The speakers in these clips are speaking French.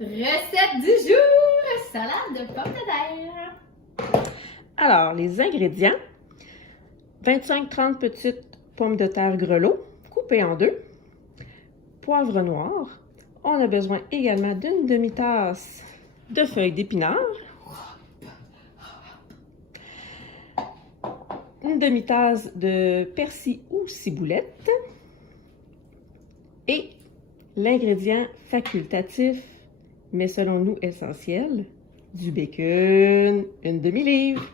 Recette du jour, salade de pommes de terre. Alors, les ingrédients, 25-30 petites pommes de terre grelots coupées en deux, poivre noir. On a besoin également d'une demi-tasse de feuilles d'épinards, une demi-tasse de persil ou ciboulette et l'ingrédient facultatif, mais selon nous essentiel, du bacon, une demi-livre.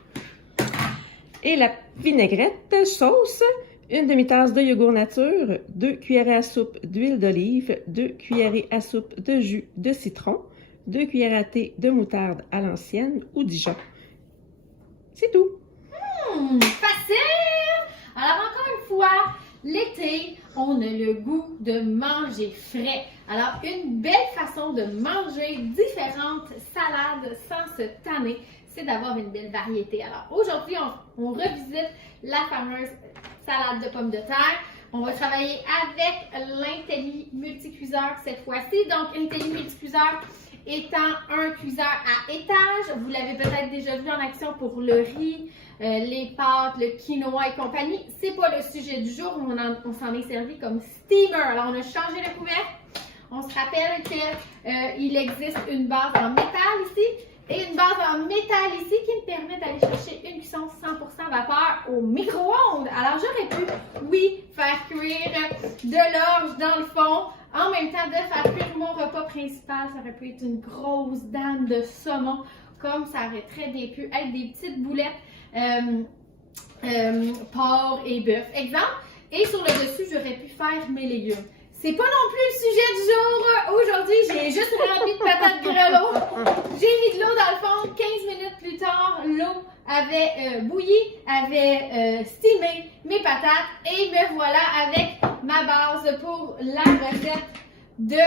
Et la vinaigrette sauce, une demi-tasse de yogourt nature, 2 cuillerées à soupe d'huile d'olive, 2 cuillerées à soupe de jus de citron, 2 cuillères à thé de moutarde à l'ancienne ou Dijon. C'est tout. Facile! Alors encore une fois, l'été, on a le goût de manger frais. Alors une belle façon de manger différentes salades sans se tanner, c'est d'avoir une belle variété. Alors aujourd'hui, on revisite la fameuse salade de pommes de terre. On va travailler avec l'Intelli multicuiseur cette fois-ci. Donc, l'Intelli multicuiseur étant un cuiseur à étage. Vous l'avez peut-être déjà vu en action pour le riz, les pâtes, le quinoa et compagnie. C'est pas le sujet du jour. On s'en est servi comme steamer. Alors, on a changé le couvercle. On se rappelle qu'il existe une base en métal ici et une base en métal ici qui me permet d'aller chercher une cuisson 100% vapeur au micro-ondes. Alors, j'aurais pu, oui, faire cuire de l'orge dans le fond, en même temps de faire cuire mon repas principal. Ça aurait pu être une grosse dame de saumon, comme ça aurait très bien pu être des petites boulettes porc et bœuf, exemple. Et sur le dessus, j'aurais pu faire mes légumes. C'est pas non plus le sujet du jour. Aujourd'hui, j'ai juste rempli de patates grelots. J'ai mis de l'eau dans le fond. 15 minutes plus tard, l'eau avait bouilli, avait steamé mes patates. Et me voilà avec ma base pour la recette de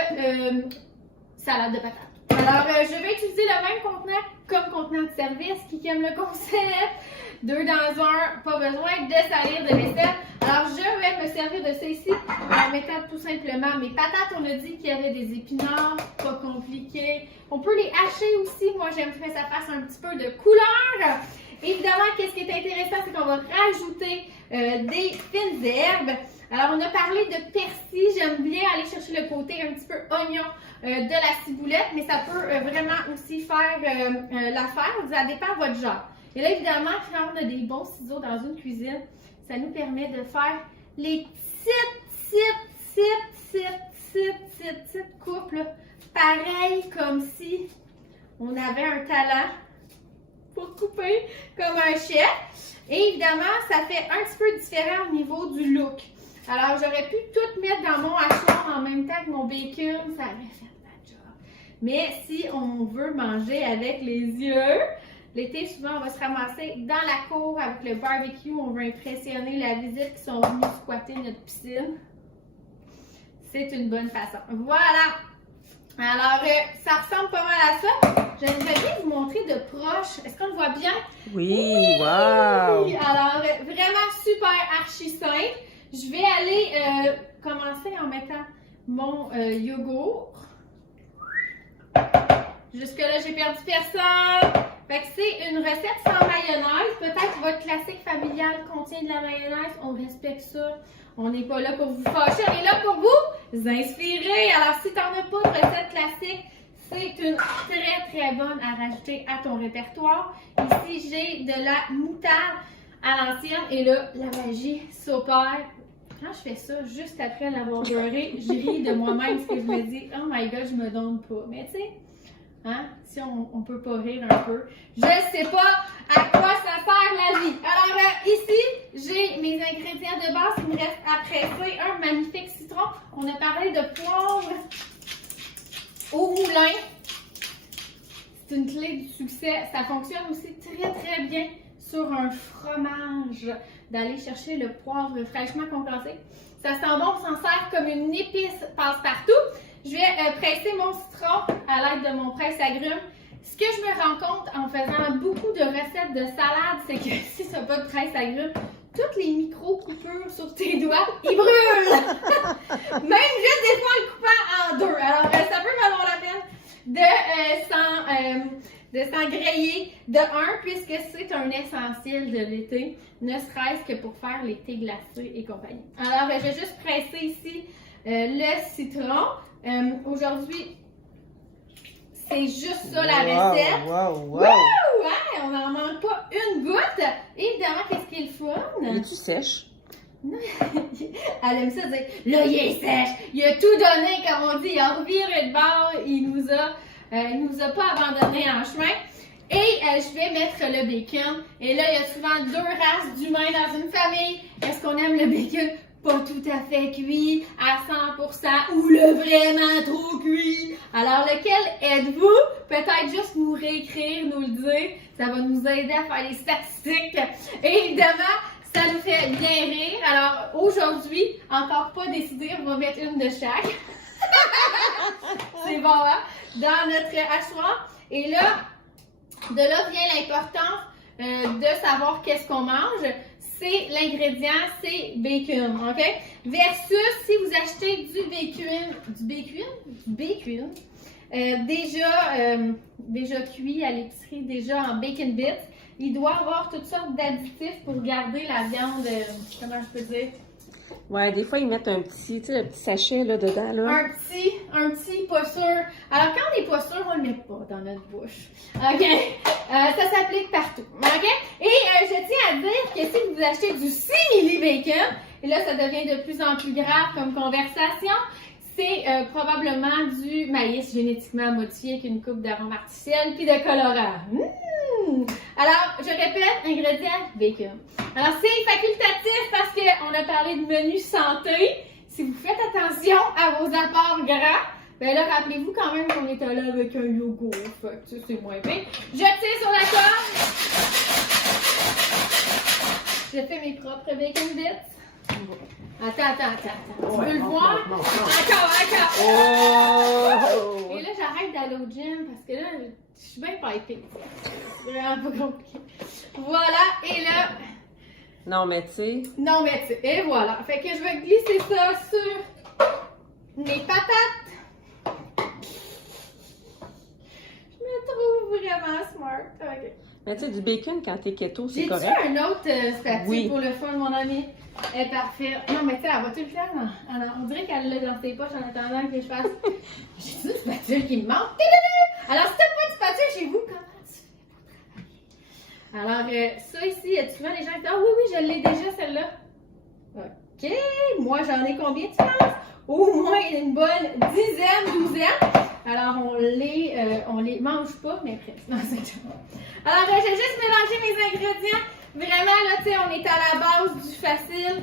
salade de patates. Alors, je vais utiliser le même contenant comme contenant de service. Qui aime le concept? 2 dans 1, pas besoin de salir de vaisselle. Alors, je vais me servir de ceci en mettant tout simplement mes patates. On a dit qu'il y avait des épinards, pas compliqué. On peut les hacher aussi. Moi, j'aime que ça fasse un petit peu de couleur. Évidemment, qu'est-ce qui est intéressant, c'est qu'on va rajouter des fines herbes. Alors, on a parlé de persil. J'aime bien aller chercher le côté un petit peu oignon de la ciboulette, mais ça peut vraiment aussi faire l'affaire. Ça dépend de votre genre. Et là, évidemment, quand on a des bons ciseaux dans une cuisine, ça nous permet de faire les petites coupes, là, pareil comme si on avait un talent pour couper comme un chef. Et évidemment, ça fait un petit peu différent au niveau du look. Alors, j'aurais pu tout mettre dans mon hachoir en même temps que mon bacon, ça aurait fait la job. Mais si on veut manger avec les yeux, l'été, souvent, on va se ramasser dans la cour avec le barbecue. On veut impressionner la visite qui sont venus squatter notre piscine. C'est une bonne façon. Voilà! Alors, ça ressemble pas mal à ça. J'aimerais bien vous montrer de proche. Est-ce qu'on le voit bien? Oui, wow! Alors, vraiment super archi simple. Je vais aller commencer en mettant mon yogourt. Jusque-là, j'ai perdu personne. Fait que c'est une recette sans mayonnaise. Peut-être votre classique familial contient de la mayonnaise. On respecte ça. On n'est pas là pour vous fâcher. On est là pour vous inspirer. Alors, si tu n'en as pas de recette classique, c'est une très bonne à rajouter à ton répertoire. Ici, j'ai de la moutarde à l'ancienne. Et là, la magie s'opère. Quand je fais ça, juste après l'avoir beurré, je ris de moi-même parce que je me dis, oh my god, je me donne pas. Mais tu sais, hein, si on peut pas rire un peu, je sais pas à quoi ça sert la vie. Alors ici, j'ai mes ingrédients de base. Il me reste à presser un magnifique citron. On a parlé de poivre au moulin. C'est une clé du succès. Ça fonctionne aussi très bien sur un fromage, d'aller chercher le poivre fraîchement concassé. Ça sent bon, on s'en sert comme une épice passe-partout. Je vais presser mon citron à l'aide de mon presse-agrumes. Ce que je me rends compte en faisant beaucoup de recettes de salade, c'est que si tu n'as pas de presse-agrumes, toutes les micro-coupures sur tes doigts, ils brûlent! Même juste des fois le coupant en deux. Alors, ça peut valoir la peine de de sang grillé. De un, puisque c'est un essentiel de l'été, ne serait-ce que pour faire les thés glacés et compagnie. Alors, je vais juste presser ici le citron. Aujourd'hui, c'est juste ça la recette. Wow! Ouais, on n'en manque pas une goutte. Évidemment, qu'est-ce qui est le fun? Es-tu sèche? Elle aime ça dire, là, il est sèche. Il a tout donné, comme on dit. Il a reviré de bord. Il nous a pas abandonné en chemin. Et je vais mettre le bacon. Et là, il y a souvent 2 races d'humains dans une famille. Est-ce qu'on aime le bacon pas tout à fait cuit, à 100% ou le vraiment trop cuit? Alors, lequel êtes-vous? Peut-être juste nous réécrire, nous le dire. Ça va nous aider à faire les statistiques. Et évidemment, ça nous fait bien rire. Alors, aujourd'hui, encore pas décidé, on va mettre une de chaque. C'est bon, hein? Dans notre hachoir. Et là, de là vient l'importance de savoir qu'est-ce qu'on mange. C'est l'ingrédient, c'est bacon, ok? Versus si vous achetez du bacon, déjà cuit à l'épicerie, déjà en bacon bits, il doit avoir toutes sortes d'additifs pour garder la viande, comment je peux dire? Ouais, des fois, ils mettent un petit, tu sais, le petit sachet là, dedans. Là. Un petit, pas sûr. Alors, quand on n'est pas sûr, on le met pas dans notre bouche. OK? Ça s'applique partout. OK? Et je tiens à dire que si vous achetez du simili bacon, et là, ça devient de plus en plus grave comme conversation, c'est probablement du maïs génétiquement modifié avec une coupe d'arômes artificiels puis de colorant. Alors, je répète, ingrédients, bacon. Alors, c'est facultatif parce qu'on a parlé de menu santé. Si vous faites attention à vos apports gras, ben là, rappelez-vous quand même qu'on est allé avec un yogourt. Fait que ça, c'est moins bien. Je tire sur la corde. Je fais mes propres bacon bits. Attends. Tu veux le voir? Encore. Oh! Et là, j'arrête d'aller au gym parce que là, je suis bien pipée. C'est vraiment pas compliqué. Voilà, et là... Non, mais tu sais... Et voilà. Fait que je vais glisser ça sur mes patates. Je me trouve vraiment smart. OK. Mais tu sais, du bacon quand t'es keto, c'est J'ai-tu correct. un autre statut Oui. pour le fun, mon ami? Elle est parfaite. Non, mais tu sais, elle va tout le faire. Alors, on dirait qu'elle l'a dans ses poches en attendant que je fasse. J'ai-tu une spatule qui me manque? Alors, si t'as pas de spatule chez vous, comment tu fais pour travailler? Alors, ça ici, il y a souvent des gens qui disent, ah oui, je l'ai déjà, celle-là. OK. Moi, j'en ai combien, tu penses? Au moins une bonne douzaine. Alors, on les mange pas, mais presque. Non, c'est tout. Alors, j'ai juste mélangé mes ingrédients. Vraiment, là, tu sais, on est à la base du facile.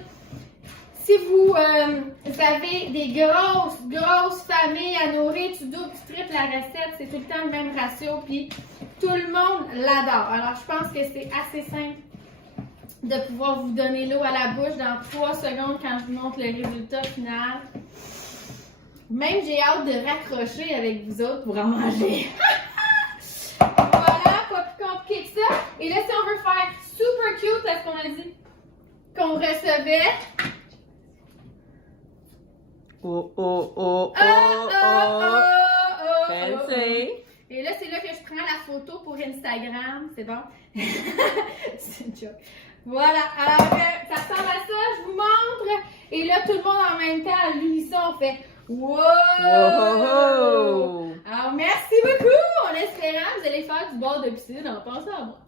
Si vous avez des grosses familles à nourrir, tu doubles, tu triples la recette, c'est tout le temps le même ratio, puis tout le monde l'adore. Alors, je pense que c'est assez simple de pouvoir vous donner l'eau à la bouche dans 3 secondes quand je vous montre le résultat final. Même j'ai hâte de raccrocher avec vous autres pour en manger. Voilà, pas plus compliqué que ça. Et là, si on veut faire super cute, parce qu'on a dit qu'on recevait. Fancy. Et là, c'est là que je prends la photo pour Instagram. C'est bon? C'est une joke. Voilà. Alors, ça ressemble à ça. Je vous montre. Et là, tout le monde en même temps, lui, ça, on fait wow! Alors, merci beaucoup. En espérant, vous allez faire du bord de piscine en pensant à moi.